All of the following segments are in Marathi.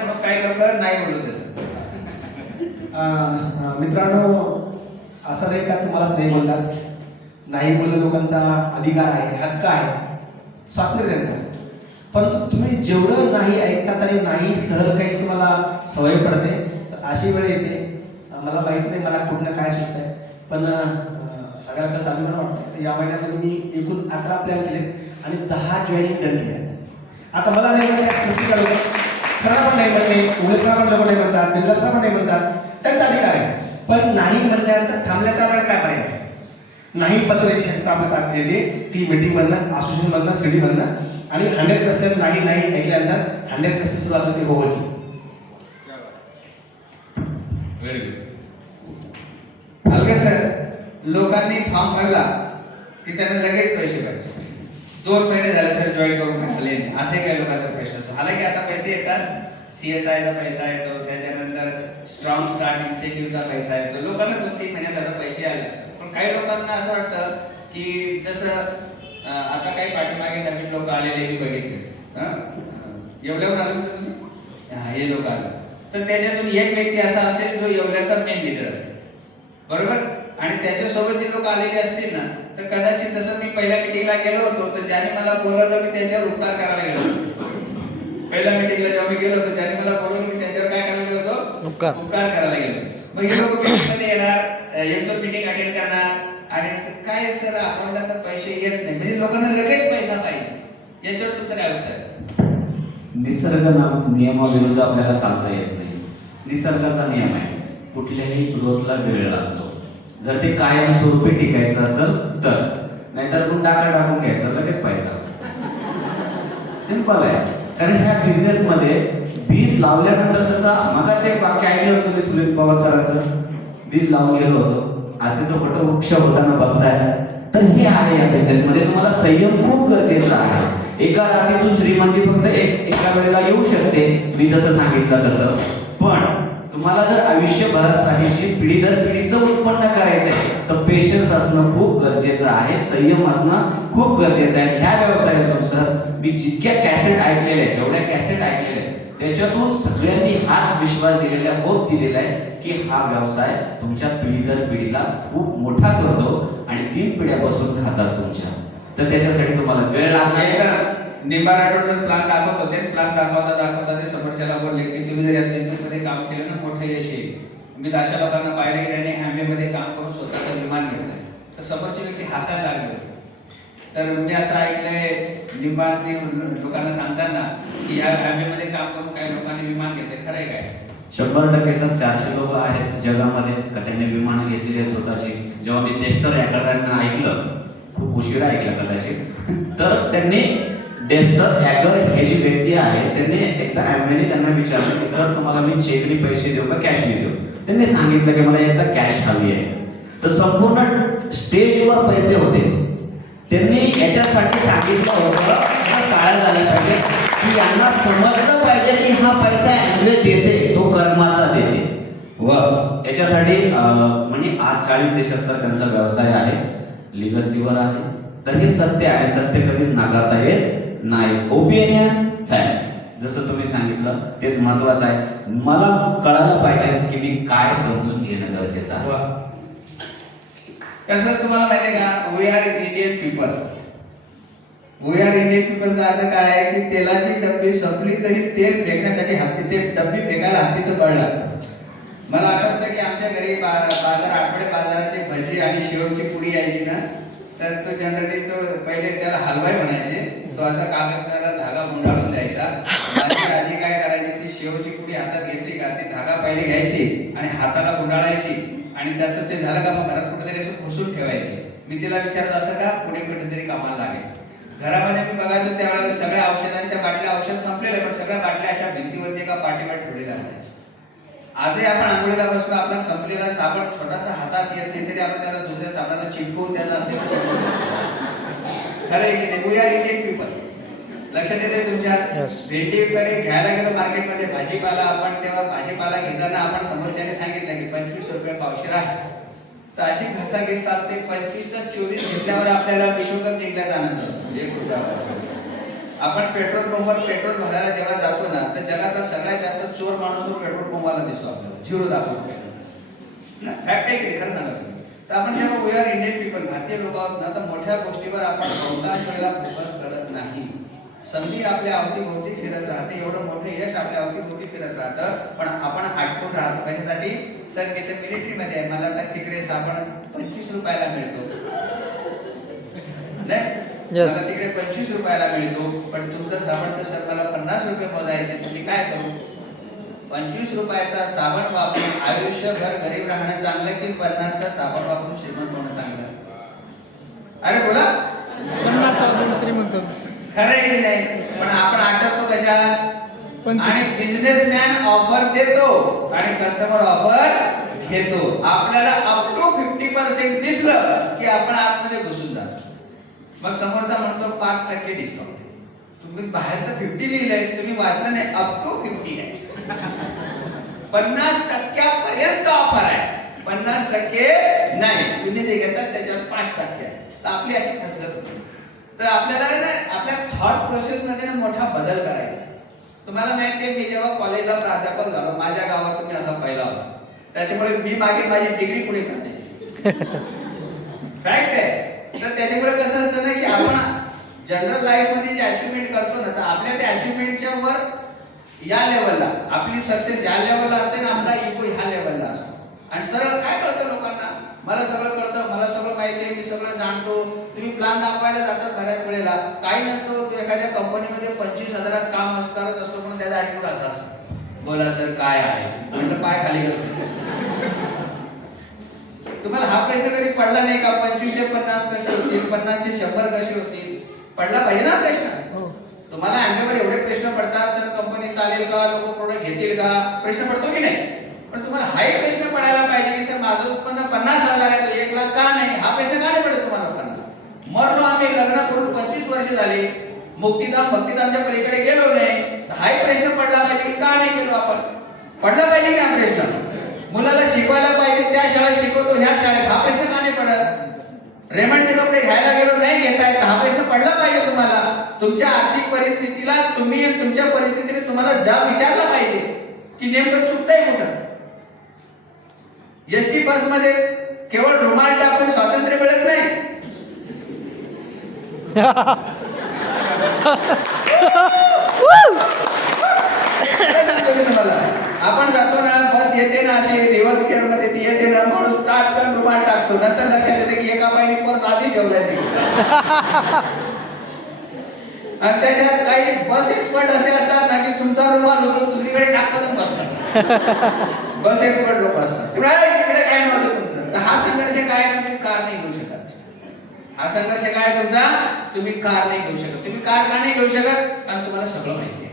देतात, मग काही लोक नाही बोलू देतात. मित्रांनो, असं नाही का तुम्हालाच नाही बोलतात. नाही बोलणं लोकांचा अधिकार आहे, हक्क आहे, स्वातंत्र्य त्यांचं. परंतु तुम्ही जेवढं नाही ऐकतात आणि नाही सहल काही तुम्हाला सवय पडते, तर अशी वेळ येते. मला माहीत नाही मला कुठलं काय सुचत आहे, पण सगळ्याकडे चालू वाटतं. तर या महिन्यामध्ये मी एकूण 11 प्लॅन केलेत आणि 10 जॉईनिंग डन केले आहेत. आता मला नाही म्हणतात, सगळं पण नाही म्हणते, उमेशला पण लोक नाही म्हणतात, बिल्डर्सला पण नाही म्हणतात, त्यांचा अधिकार आहे. पण नाही म्हणल्यानंतर थांबण्याचा आपल्याला काय पर्याय? नाही पचवण्याची शक्यता आपल्याला येते, ती मीटिंगमधनं, असोसिएशनमधनं, सिटीमधनं. आणि 100% नाही नाही ऐकल्यानंतर 100% सुद्धा आपलं ते होवायची. Very good. अलगड सर, लोकांनी फॉर्म भरला की त्यांना लगेच पैसे पाहिजे. 2 महिने झाले सर जॉईन करून काय आले नाही, असे काही लोकांचा प्रश्न असतो. हालांकी आता पैसे येतात, CSIचा पैसा येतो, त्याच्यानंतर स्ट्रॉंग स्टार्ट इन्सेंटिव्हचा पैसा येतो. लोकांना 2-3 महिन्यात आता पैसे आले. पण काही लोकांना असं वाटतं की जसं आता काही पाठीमागे नवीन लोक आलेले मी बघितले, एवढ्यावर आलं सर तुम्ही, हे लोक आले, तर त्याच्यातून एक व्यक्ती असा असेल जो येवल्याचा मेन लीडर असेल, बरोबर. आणि त्याच्यासोबत जे लोक आलेले असतील ना, तर कदाचित जसं मी पहिल्या मीटिंगला गेलो होतो, तर ज्याने मला बोलवलं मी त्याच्यावर उपकार करायला गेलो होतो. पहिल्या मीटिंगला जेव्हा मी गेलो होतो, ज्याने मला बोलवलं मी त्याच्यावर काय करायला गेलो होतो? उपकार करायला गेलो. मग हे लोक मीटिंगमध्ये येणार, 1-2 मीटिंग अटेंड करणार आणि काय सर अकाउंटला तर पैसे येत नाही, म्हणजे लोकांना लगेच पैसा पाहिजे. याच्यावर तुमचं काय उत्तर आहे? निसर्ग नियमाविरुद्ध आपल्याला चालता येत नाही. निसर्गाचा नियम आहे, कुठल्याही ग्रोथला वेळ लागतो. जर ते कायमस्वरूपी टिकायचं असेल तर, नाहीतर पण टाकून घ्यायचं लगेच पैसा. सिंपल आहे. कारण ह्या बिझनेस मध्ये बीज लावल्यानंतर, जसा मगाच एक वाक्य ऐकलं होतं मी सुनील पवार सरांचं, बीज लावून गेलो होतो, आज त्याचं मोठं वृक्ष होताना बघताय. तर हे आहे या बिझनेस मध्ये, तुम्हाला संयम खूप गरजेचा आहे. एका रात्रीतून श्रीमंती फक्त एका वेळेला येऊ शकते, मी जसं सांगितलं तसं. पण तुम्हाला जर आयुष्यभरासाठीची पिढी दर पिढीचं उत्पन्न करायचंय, तर पेशन्स असणं खूप गरजेचं आहे, संयम असणं खूप गरजेचं आहे. ह्या व्यवसायानुसार मी जितक्या कॅसेट ऐकलेल्या आहेत, जेवढ्या कॅसेट ऐकलेल्या आहेत, त्याच्यातून सगळ्यांनी हाच विश्वास दिलेला, बोध दिलेला आहे की हा व्यवसाय तुमच्या पिढी दर पिढीला खूप मोठा करतो आणि 3 पिढ्या बसून खातात तुमच्या. तर त्याच्यासाठी तुम्हाला वेळ लागणार. निंबार आठवड्याचा प्लॅन दाखवत होते, प्लॅन दाखवता ते समोरच्याला बोलले की तुम्ही जर या बिझनेस मध्ये काम केलं ना, मोठं यश येईल. मी अशा लोकांना पाहिलं की त्यांनी हॅम्बेमध्ये काम करून स्वतःचं विमान घेतलंय, तर समोरची व्यक्ती हसायला लागली होती. तर मी असं ऐकलंय निंबाने लोकांना सांगताना की या हॅम्बेमध्ये काम करून काही लोकांनी विमान घेतलंय, खरंय काय? 100% सर. 400 लोक आहेत जगामध्ये का त्यांनी विमानं घेतलेली आहे स्वतःची. जेव्हा मी नेस्टर ॲगरांना ऐकलं, खूप उशिरा ऐकलं कदाचित, तर त्यांनी डेस्टर ॲगर हे जी व्यक्ती आहे, त्यांनी एकदा ॲम्बेने त्यांना विचारलं की सर तुम्हाला मी चेकने पैसे देऊ का कॅशने देऊ? त्यांनी सांगितलं की मला एकदा कॅश हवी आहे. तर संपूर्ण स्टेजवर पैसे होते. त्यांनी याच्यासाठी सांगितलं होतं, काळ्या झाली पाहिजे की यांना समजलं पाहिजे की हा पैसा ॲम्बे देते, तो कर्माचा देते. व याच्यासाठी म्हणजे आज 40 देशात सर त्यांचा व्यवसाय आहे, लिगसीवर आहे. तर हे सत्य आहे, सत्य कधीच नाकारता येत नाही. ओपिनियन फॅक्ट, जसं तुम्ही सांगितलं तेच महत्वाचं आहे. मला कळायला पाहिजे की मी काय समजून घेणं गरजेचं आहे. कसं तुम्हाला माहिती आहे का, we are Indian people. We are Indian पीपलचा अर्थ काय आहे की तेलाची डब्बी संपली तरी तेल फेकण्यासाठी ते डब्बी फेकायला हत्तीचं बळ लागतं. मला आठवतं की आमच्या घरी आठवडे बाजाराची भजी आणि शेवची पुडी यायची ना, तर तो जनरली तो पहिले त्याला हलवाई म्हणायचे. तो असा कागदाला धागा गुंडाळून द्यायचा. माझी आजी काय करायची, ती शेवची पुडी हातात घेतली का, ती धागा पहिले घ्यायची आणि हाताला गुंडाळायची आणि त्याचं ते झालं का मग घरात कुठेतरी असं पुसून ठेवायची. मी तिला विचारलं असं का, पुढे कुठेतरी कामाला लागेल. घरामध्ये मी बघायचो त्यावेळेला सगळ्या औषधांच्या बाटल्या, औषध संपलेले पण सगळ्या बाटल्या अशा भिंतीवरती एका पाठीवर ठेवलेल्या असायच्या. आजही आपण आंघोळीला बसलो, आपला संपलेला साबण छोटासा हातात येत नाही तरी आपण त्याला दुसऱ्या साबणाला चिटकवून त्याला असते. खरं आहे की वी आर इंडियन पीपल. लक्षात येते तुमच्या? भेंडीकडे घ्यायला गेलो मार्केटमध्ये भाजीपाला, आपण तेव्हा भाजीपाला घेताना आपण समोरच्याने सांगितलं की 25 रुपये पावशेर आहे. तर अशी घसाघीस चालते. 25चा 24 घेतल्यावर आपल्याला विश्वकप जिंकण्याचा आनंद होतो. 1 रुपया. आपण पेट्रोल पंपावर पेट्रोल भरायला जेव्हा जातो ना, तर जगातला सगळ्यात जास्त चोर माणूस तो पेट्रोल पंपाला दिसतो आपल्याला, झिरो दाखवतो ना. फॅक्ट आहे की खरं सांगा तुम्ही. तर आपण जेव्हा वी आर इंडियन पीपल, भारतीय लोक आहोत ना, तर मोठ्या गोष्टीवर आपण बहुतांश वेळेला फोकस करत नाही. संधी आपल्या अवतीभोवती फिरत राहते, एवढं मोठं यश आपल्या अवतीभोवती फिरत राहतं, पण आपण अटकून राहतो कशासाठी? सर तिथे मिलिटरीमध्ये आहे, मला तर तिकडे साबण 25 रुपयाला मिळतो नाही, मला तिकडे 25 रुपयाला मिळतो, पण तुमचं साबणचं सर मला 50 रुपये मोजायचे, तुम्ही काय करू? 25 रुपयाचा साबण वापरून आयुष्यभर गरीब राहणं चांगलं की 50चा साबण वापरून श्रीमंत होणं चांगलं? अरे बोला. 50 वापरून श्रीमंत. खरं आहे की नाही? पण आपण अटकतो कशात? आणि बिझनेसमॅन ऑफर देतो आणि कस्टमर ऑफर घेतो. आपल्याला अप टू 50% दिसलं की आपण आतमध्ये घुसून जातो. मग समोरचा म्हणतो 5% डिस्काउंट. तुम्ही बाहेर तर 50 लिहिलंय, तुम्ही वाचलं नाही, अप टू 50 आहे. 50% ऑफर आहे, 50% नाही. तुम्ही जे घेतात त्याच्यावर 5% आहे. तर आपली अशी फसगत होती. तर आपल्याला ना आपल्या थॉट प्रोसेस मध्ये ना मोठा बदल करायचा. तुम्हाला माहिती आहे, मी जेव्हा कॉलेजला प्राध्यापक झालो, माझ्या गावातून मी असा पहिला होता, त्याच्यामुळे मी मागे माझी डिग्री पुढे चालते. फॅक्ट आहे. तर त्याच्यामुळे कसं असतं ना की आपण जनरल लाईफ मध्ये जे अचिव्हमेंट करतो ना, तर आपल्या त्या अचिव्हमेंटच्या वर या लेवलला आपली सक्सेस या लेवलला असते ना, आपला इगो ह्या लेवलला असतो. आणि सरळ काय कळतं लोकांना? मला सगळं कळतं, मला सगळं माहिती आहे, मी सगळं जाणतो. तुम्ही प्लॅन दाखवायला जातात बऱ्याच वेळेला, काही नसतो. एखाद्या कंपनीमध्ये 25,000 काम करत असतो, पण त्याचा ॲटिट्यूड असा असतो, बोला सर काय आहे, म्हणजे पाय खाली करतो. तुम्हाला हा प्रश्न कधी पडला नाही का? 25 50 कसे होतील, 50 100 कसे होतील? पडला पाहिजे ना प्रश्न. तुम्हाला आंब्यावर एवढे प्रश्न पडतात, सर कंपनी चालेल का, लोक प्रोडक्ट घेतील का, प्रश्न पडतो की नाही? पण तुम्हाला हाही प्रश्न पडायला पाहिजे की सर माझं उत्पन्न 50,000 आहे, तर 1 लाख का नाही? हा प्रश्न का नाही पडत तुम्हाला लोकांना? मरलो आम्ही, लग्न करून 25 वर्ष झाली, मुक्तिधाम भक्तिधामच्या पलीकडे गेलो नाही, तर हाही प्रश्न पडला पाहिजे की का नाही केलो आपण? पडला पाहिजे की हा प्रश्न? मुलाला शिकवायला पाहिजे, त्या शाळेत शिकवतो, ह्या शाळेत, हा प्रश्न का नाही पडत? रेमंडचे कपडे घ्यायला गेलो, नाही घेतायत, हा प्रश्न पडला पाहिजे तुम्हाला. तुमच्या आर्थिक परिस्थितीला तुम्ही तुमच्या परिस्थितीने तुम्हाला जाब विचारला पाहिजे की नेमकं चुकतंय कुठं. एसटी बस मध्ये केवळ रुमाल टाकून स्वातंत्र्य मिळत नाही. आपण जातो ना, बस येते ना अशी रिव्हर्स गिअर मध्ये, ती येते ना, माणूस टाकन रुमाल टाकतो, नंतर लक्षात येते की एका पायाने पर्स आधीच ठेवलाय ते. आणि त्याच्यात काही बस एक्सपर्ट असे असतात ना की तुमचा रुमाल होतो दुसरीकडे टाकतात बसतात. बस एक्सपर्ट लोक असतात, तिकडे काय नव्हतं तुमचं. तर हा संघर्ष काय, तुम्ही कार नाही घेऊ शकत. हा संघर्ष काय तुमचा, तुम्ही कार नाही घेऊ शकत. तुम्ही कार का नाही घेऊ शकत? कारण तुम्हाला सगळं माहिती आहे.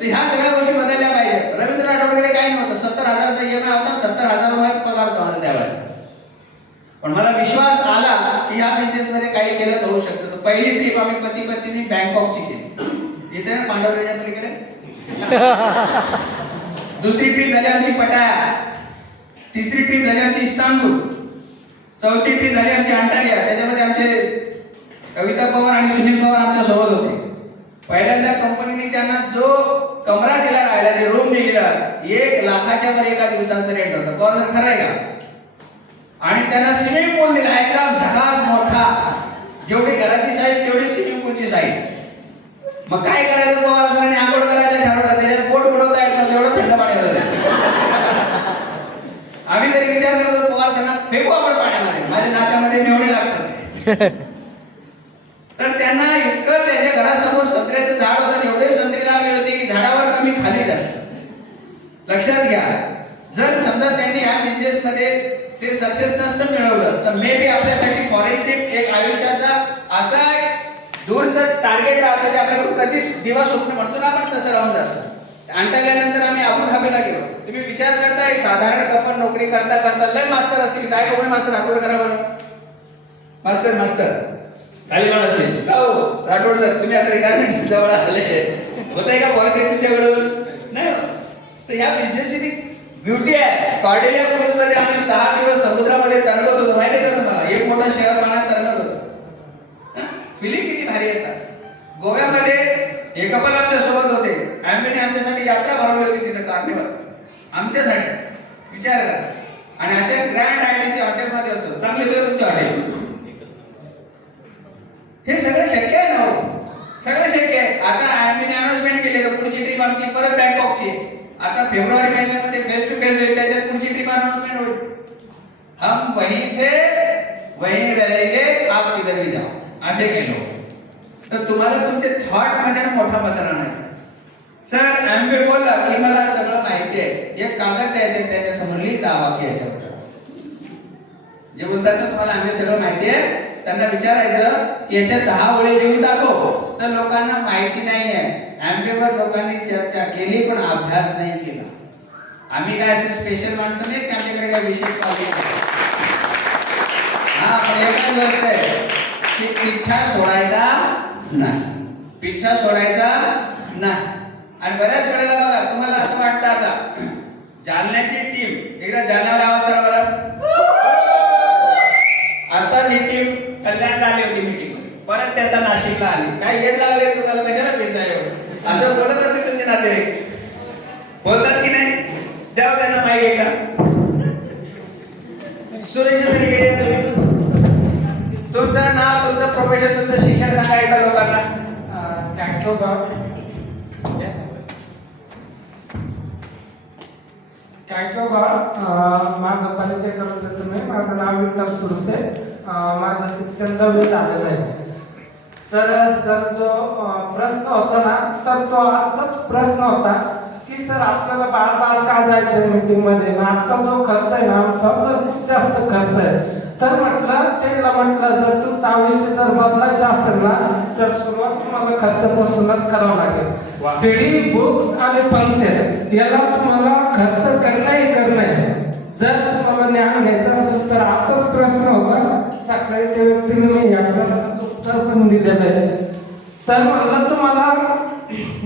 तर ह्या सगळ्या गोष्टी बदलल्या पाहिजे. रवींद्र राठोडकडे काही नव्हतं, 70,000चा EMI होता, 70,000 रुपये पगार होता मला त्यावेळेला. पण मला विश्वास आला की ह्या बिझनेस मध्ये काही केलं तर होऊ शकतं. तर पहिली ट्रिप आम्ही पती पत्नीने बँकॉकची केली, इथे ना पांडवरेच्या पलीकडे. दुसरी ट्रिप झाली आमची पटाया, तिसरी ट्रिप झाली आमची इस्तांबूल, चौथी ट्रिप झाली आमची अंटालिया. त्याच्यामध्ये आमचे कविता पवार आणि सुनील पवार आमच्या सोबत होते. पहिल्यांदा कंपनीने त्यांना जो कमरा दिला राहायला, जे रूम दिला, 1 लाखाच्या वर एका दिवसाचं रेंट होतं. पवार सर खरं आहे का? आणि त्यांना स्विमिंग पूल दिला, एकदम झकास मोठा, जेवढी घराची साईज तेवढी स्विमिंग पूलची साईज. मग काय करायचं, पवार सरांनी आंघोळ करायचं ठरवलं, त्याच्यात बोट बुडवता येत नव्हतं, एवढं थंड पाणी होतं. आम्ही तरी विचार करत होतो पवार सरांना फेकू आपण पाण्यामध्ये, माझ्या नात्यामध्ये मेवणे लागतात. तर त्यांना इतकं, त्याच्या घरासमोर संत्र्याचं झाड होतं, एवढे संत्री लागले होते की झाडावर कमी खाली जास्त. लक्षात घ्या, जर समजा त्यांनी ह्या बिझनेस मध्ये ते सक्सेस नसतं मिळवलं, तर मे बी आपल्यासाठी फॉरेन ट्रिप एक आयुष्याचा असा दूरचं टार्गेट राहतं ते आपल्याकडून कधीच दिवा स्वप्न म्हणतो ना आपण, तसं राहून जातं. अंटाल्यानंतर आम्ही अबुधाबीला गेलो. तुम्ही विचार करता, एक साधारण कपल नोकरी करता करता लय मास्तर असतील, काय कोणी मास्तर हातोड करा बरं. मास्तर मास्तर खाली पण असतील का हो राठोड सर, तुम्ही आता रिटायरमेंट जवळ आले, होत आहे का फॉरेन तुमच्याकडून? नाही. तर ह्या बिझनेसची ब्युटी आहे. कॉर्डेलिया क्रूज मध्ये आम्ही 6 दिवस समुद्रामध्ये तरंगत होतो, माहिती आहे का तुम्हाला? एक मोठं शहर पाण्यात तरंगत होतं. फिलिंग किती भारी येतात. गोव्यामध्ये हे कपल आमच्या सोबत होते. आम्ही आमच्यासाठी यात्रा भरवली होती तिथे कार्निवल आमच्यासाठी, विचार करा. आणि असे ग्रँड आयटीसी हॉटेलमध्ये होतो. चांगले होते तुमचे हॉटेल. हे सगळं शक्य आहे ना हो, सगळं शक्य आहे. आता आम्ही अनाउन्समेंट केली तर पुढची ट्रिप आमची परत बँकॉकची. आता फेब्रुवारी महिन्यामध्ये फेस टू फेस होईल, त्याच्यात पुढची ट्रिप अनाउन्समेंट होईल. हम वहीं थे वहीं रहेंगे, आप किधर भी जाओ, असे केलो. तर तुम्हाला तुमचे थॉट मध्ये मोठा बदल आणायचा. सर आम्ही बोलला की मला सगळं माहिती आहे. एक कागद द्यायचे, त्याच्या समोर लिहिता वाक्य याच्यावर. जे बोलतात ना तुम्हाला आम्ही सगळं माहिती आहे, त्यांना विचारायचं की याच्यात 10 ओळी लिहून दाखव. तर लोकांना माहिती नाही आहे. आमच्यावर लोकांनी चर्चा केली पण अभ्यास नाही केला. आम्ही काय असे स्पेशल माणसं नाही की आमच्याकडे काय विशेष पाहिजे. हा पण एकच गोष्ट आहे की पिछा सोडायचा नाही, पिछा सोडायचा नाही. आणि बऱ्याच वेळेला बघा तुम्हाला असं वाटतं आता जालन्याची टीम एकदा जालन्याला आवाज करा बरं. आता जी टीम कल्याणला आली होती मीटिंग, परत त्याचा नाशिकला आली. काय येड लागले तुम्हाला, कशाला फिरताय असं बोलत असते तुमचे नातेवाईक, बोलतात की नाही? द्यावं त्यांना माहिती आहे का? सुरेश तुमचं नाव, तुमचं प्रोफेशन, तुमचं शिक्षण सांगा एका लोकांना. Thank you God. माझा परिचय करून देतो मी. माझं नाव विठ्ठल सुरसे. माझं शिक्षण 10वी झालेलं आहे. तर सर जो प्रश्न होता ना, तर तो आजचाच प्रश्न होता की सर आपल्याला बार का जायचं मीटिंगमध्ये. आजचा जो खर्च आहे ना आमचा, तर खूप जास्त खर्च आहे. तर त्यांना म्हटलं जर तुमचं आयुष्य जर बदलायचं असेल ना, तर सुरुवात तुम्हाला खर्चापासूनच करावं लागेल. सीडी, बुक्स आणि पेन्सिल याला तुम्हाला खर्च करणं आहे. जर तुम्हाला ज्ञान घ्यायचं असेल तर असाच प्रश्न होता. सकाळी त्या व्यक्तीने मी या प्रश्नाचं उत्तर पण दिलेलं आहे. तर म्हणलं तुम्हाला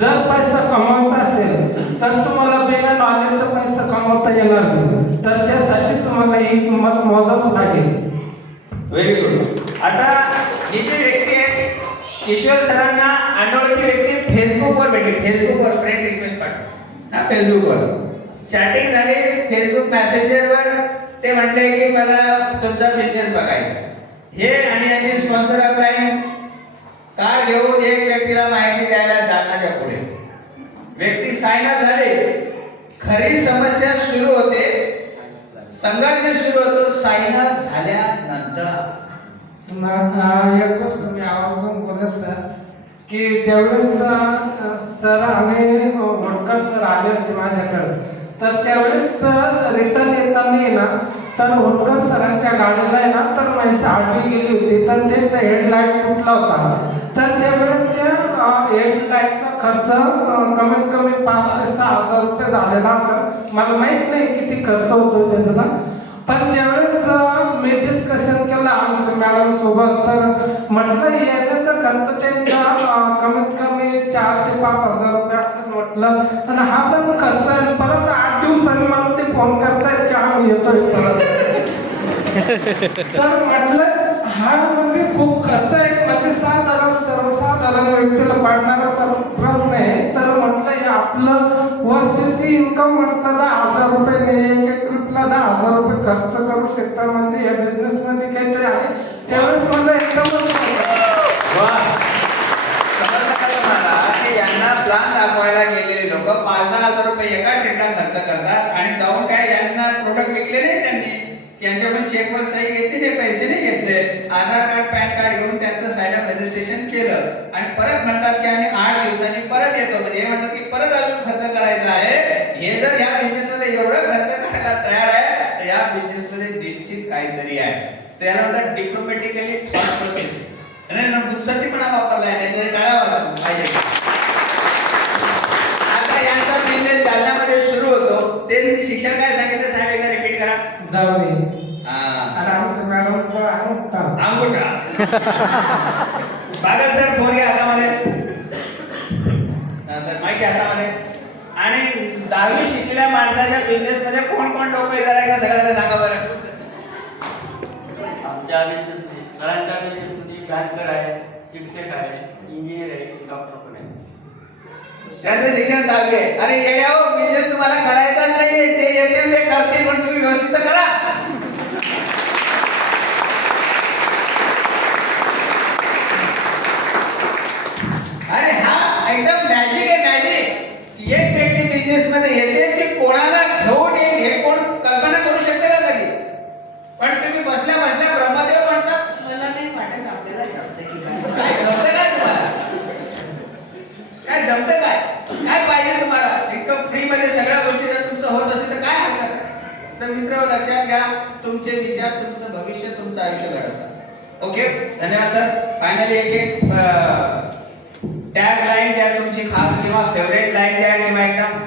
जर पैसा कमवायचा असेल तर तुम्हाला बिना नॉलेजचा पैसा कमवता येणार नाही. तर त्यासाठी तुम्हाला ही किंमत मोजावंच लागेल. Very good. आता ही जी व्यक्ती आहे किशोर सरांना अनोळखी व्यक्ती फेसबुकवर भेटली. फेसबुकवर फ्रेंड रिक्वेस्ट पाठवली ना, फेसबुकवर चॅटिंग झाली. फेसबुक मेसेंजरवर ते म्हटले की मला तुमचा बिझनेस बघायचा. हे आणि याचे स्पॉन्सर प्राईम कार घेऊन एक व्यक्तीला माहिती द्यायला जालन्याच्या पुढे. व्यक्ती साइन अप झाले. खरी समस्या सुरू होते, संघर्ष सुरू होतो साइन अप झाल्यानंतर. एक गोष्ट मी आवर्जून बोलत सर की ज्यावेळेस सर आणि वडकर सर आले होते माझ्याकडे, तर त्यावेळेस सर रिटर्न येताना ना, तर वडकर सरांच्या गाडीला आहे ना, तर म्हैस आडवी गेली होती. तर त्याचा हेडलाईट फुटला होता. तर त्यावेळेस त्या हेडलाईटचा खर्च कमीत कमी 5 ते 6 हजार रुपये झालेला असेल. मला माहित नाही किती खर्च होतो त्याचा ना. पण ज्यावेळेस मी डिस्कशन केलं आमच्या मॅडम सोबत, तर म्हटलं येण्याचा खर्च त्यांचा कमीत कमी 4 ते 5 हजार रुपये असेल म्हटलं. आणि हा पण खर्च आहे. परत 8 दिवसांनी मला ते फोन करतायत की आम्ही येतोय परत. तर म्हटलं हा म्हणजे खूप खर्च आहे, म्हणजे सर्वसाधारण व्यक्तीला पडणारा प्रश्न आहे. तर म्हटलं हे आपलं वर्षाची इन्कम म्हटलं 10,000 रुपये, एक ट्रिपला 10,000 रुपये खर्च करू शकता, म्हणजे या बिझनेस मध्ये काहीतरी आहे. त्यावेळेस मला एकदम यांना प्लान दाखवायला गेलेले लोक 5-10 हजार रुपये एका ट्रिपला खर्च करतात आणि जाऊन काय यांना प्रोडक्ट विकले नाही त्यांनी. यांच्याकडून चेकवर सही घेतली नाही, पैसे नाही घेतले. आधार कार्ड, पॅन कार्ड घेऊन त्यांचं साइन अप रजिस्ट्रेशन केलं आणि परत म्हणतात की आम्ही 8 दिवसांनी परत येतो. म्हणजे हे म्हणतात की परत अजून खर्च करायचा आहे. हे जर या बिझनेसमध्ये एवढं खर्च करायला तयार आहे तर या बिझनेसमध्ये निश्चित काहीतरी आहे. त्याला म्हणतात डिप्लोमॅटिकली थॉट प्रोसेस. आणि बुद्धीपणा वापरला आहे, नाही टाळावा पाहिजे. आता यांचा बिझनेस जालन्यामध्ये सुरू होतो. ते शिक्षण काय सांगितलं साहेब, एकदा रिपीट करा. 10वी. आणि आमच्या मॅडमचा अंगुठा. बागल सर फोन घ्या हातामध्ये. सर माहिती हातामध्ये. आणि 10वी शिकलेल्या माणसाच्या बिझनेस मध्ये कोण कोण लोक येणार आहे का सगळ्यांना सांगा बरं. आमच्या बिझनेस सरांच्या बिझनेस मध्ये बँकर आहे, शिक्षक आहे, इंजिनियर आहे, डॉक्टर पण आहे. त्यांचं शिक्षण 10वी आहे. अरे येड्याओ, बिझनेस तुम्हाला करायचाच नाहीये, जे येतील ते करतील, पण तुम्ही व्यवस्थित तर करा. अरे हा एकदम मॅजिक आहे, मॅजिक. एक व्यक्ती बिझनेस मध्ये येते, ती कोणाला घेऊन येईल हे कोण कल्पना करू शकते का कधी? पण तुम्ही बसल्या बसल्या ब्रह्मदेव म्हणतात, मला नाही वाटत आपल्याला जमते की काय जमतं काय तुम्हाला? काय जमतं काय? काय पाहिजे तुम्हाला? इतकं फ्री मध्ये सगळ्या गोष्टी जर तुमचं होत असेल तर काय हरकत आहे? तर मित्र लक्षात घ्या, तुमचे विचार तुमचं भविष्य, तुमचं आयुष्य घडवतात. ओके, धन्यवाद सर. फायनली एक टॅग लाईन द्या तुमची खास किंवा फेवरेट लाईन द्या किंवा एकदम